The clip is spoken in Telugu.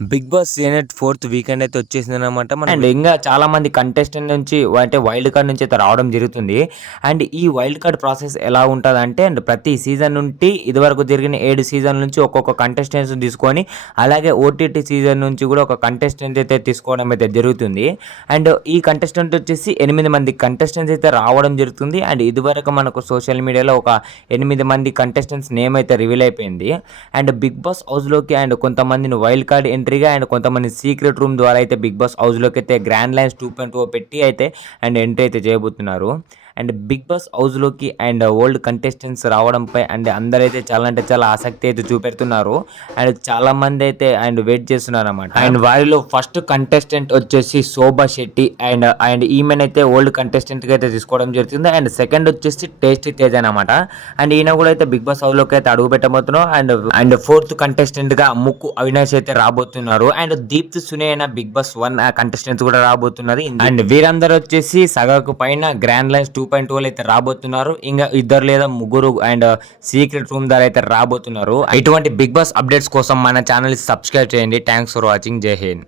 Big boss season 4th weekend అయితే వచ్చేసిందనమాట. అండ్ ఇంకా చాలా మంది కంటెస్టెంట్ నుంచి అంటే వైల్డ్ కార్డ్ నుంచి అయితే రావడం జరుగుతుంది. అండ్ ఈ వైల్డ్ కార్డ్ ప్రాసెస్ ఎలా ఉంటదంటే అండ్ ప్రతి సీజన్ నుండి ఇదివరకు జరిగిన 7 సీజన్ల నుంచి ఒక్కొక్క కంటెస్టెంట్స్ తీసుకొని అలాగే ఓటీటీ సీజన్ నుంచి కూడా ఒక కంటెస్టెంట్ అయితే తీసుకోవడం అయితే జరుగుతుంది. అండ్ ఈ కంటెస్టెంట్ వచ్చేసి 8 మంది కంటెస్టెంట్స్ అయితే రావడం జరుగుతుంది. అండ్ ఇదివరకు మనకు సోషల్ మీడియాలో ఒక 8 మంది కంటెస్టెంట్స్ నేమ్ అయితే రివీల్ అయిపోయింది. అండ్ బిగ్ బాస్ హౌస్లోకి అండ్ కొంతమందిని వైల్డ్ కార్డ్ ఎంట్రీగా అండ్ కొంతమంది సీక్రెట్ రూమ్ ద్వారా అయితే బిగ్ బాస్ హౌస్లోకి అయితే గ్రాండ్ లైన్స్ 2.0 పెట్టి అయితే అండ్ ఎంట్రీ అయితే చేయబోతున్నారు. అండ్ బిగ్ బాస్ హౌస్లోకి అండ్ ఓల్డ్ కంటెస్టెంట్స్ రావడంపై అండ్ అందరైతే చాలా అంటే చాలా ఆసక్తి అయితే చూపెడుతున్నారు. అండ్ చాలా మంది అయితే అండ్ వెయిట్ చేస్తున్నారు అనమాట. అండ్ వారిలో ఫస్ట్ కంటెస్టెంట్ వచ్చేసి Shobha Shetty and and ఈమెనైతే old కంటెస్టెంట్గా అయితే తీసుకోవడం జరుగుతుంది. అండ్ సెకండ్ వచ్చేసి టేస్టీ తేజ్ అనమాట. అండ్ ఈయన కూడా అయితే బిగ్ బాస్ హౌస్లోకి అయితే అడుగు పెట్టబోతున్నాం. అండ్ అండ్ ఫోర్త్ కంటెస్టెంట్గా ముక్కు అవినాష్ అయితే రాబోతున్నారు. And Deepthi Sunaina Bigg Boss 1 contestants కూడా రాబోతున్నారు. అండ్ వీరందరూ వచ్చేసి సగకు పైన గ్రాండ్ లైన్స్ 2.2 అయితే రాబోతున్నారు. ఇంకా ఇద్దరు లేదా ముగ్గురు అండ్ సీక్రెట్ రూమ్ ద్వారా అయితే రాబోతున్నారు. ఇటువంటి బిగ్ బాస్ అప్డేట్స్ కోసం మన ఛానల్ సబ్స్క్రైబ్ చేయండి. Thanks for watching. జై హింద్.